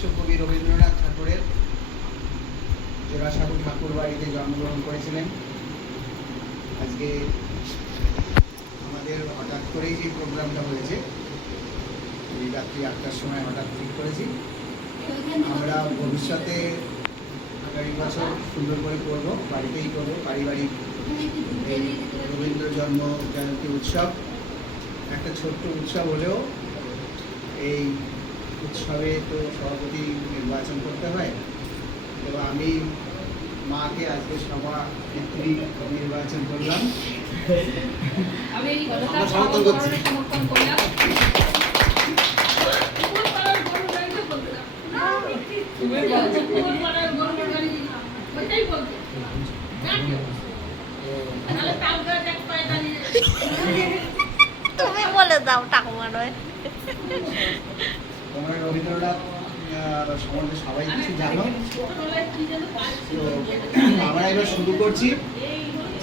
বিশ্বকবি রবীন্দ্রনাথ ঠাকুরের জোড়াসাঁকো ঠাকুর বাড়িতে জন্মগ্রহণ করেছিলেন। আজকে আমাদের হঠাৎ করেই যে প্রোগ্রামটা হয়েছে, এই রাত্রি 8টার সময় হঠাৎ ঠিক করেছি। আমরা ভবিষ্যতে আগামী বছর সুন্দর করে করবো, বাড়িতেই করবো, পারিবারিক এই রবীন্দ্র জন্ম জয়ন্তী উৎসব। একটা ছোট্ট উৎসব হলেও এই উৎসবে তো সভাপতি নির্বাচন করতে হয়, তো আমি মাকে আজকে সভানেত্রী নির্বাচন করলাম। সমর্থন করছি। তুমি বলে দাও ঠাকুমা নয়। তোমরা রবীন্দ্রনাথ সম্বন্ধে সবাই কিছু জানো, তো আমরা এবার শুরু করছি।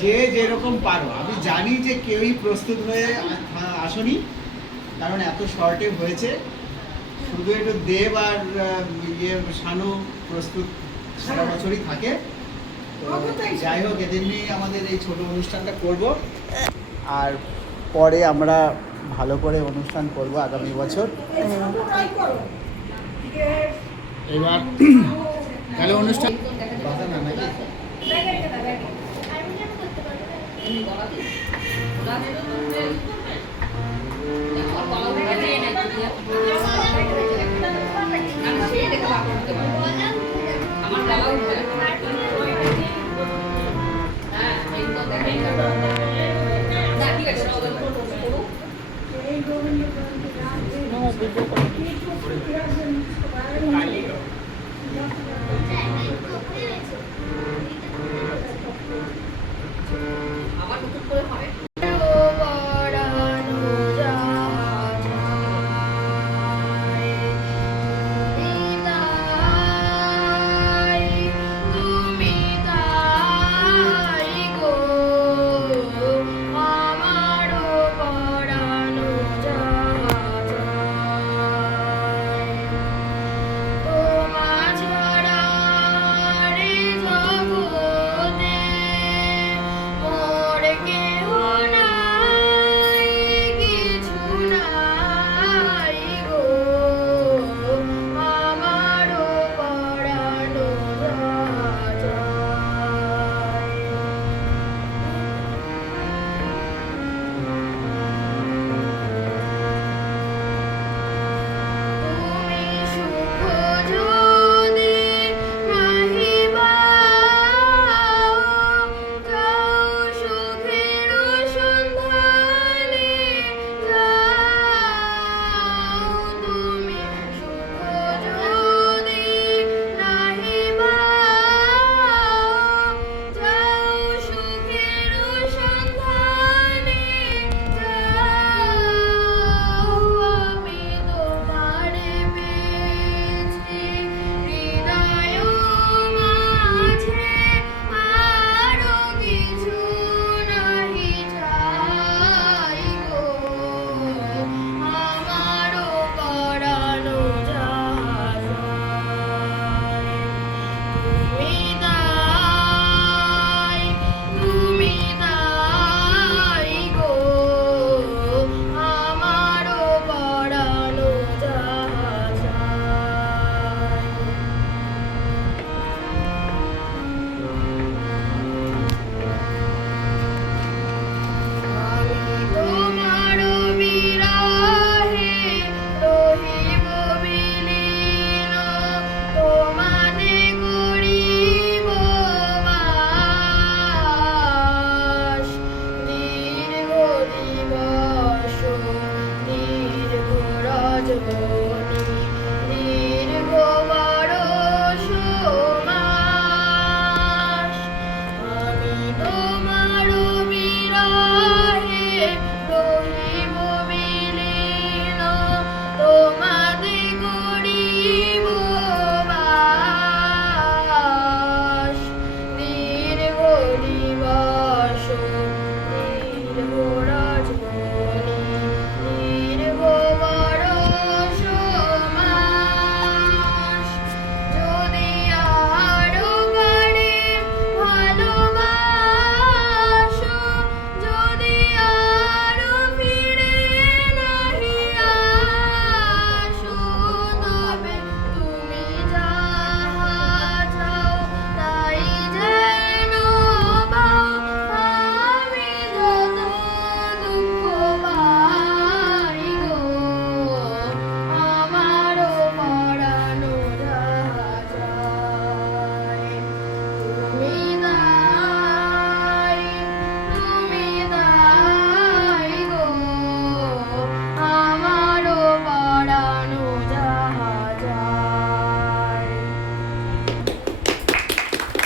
যে যেরকম পারো, আমি জানি যে কেউই প্রস্তুত হয়ে আসনি, কারণ এত শর্টে হয়েছে। শুধু একটু দেব আর শানু প্রস্তুত সারা বছরই থাকে। যাই হোক, এদের নিয়েই আমাদের এই ছোট অনুষ্ঠানটা করব, আর পরে আমরা ভালো করে অনুষ্ঠান করব আগামী বছর। এবার তাহলে অনুষ্ঠান বাধা না নাকি? আমার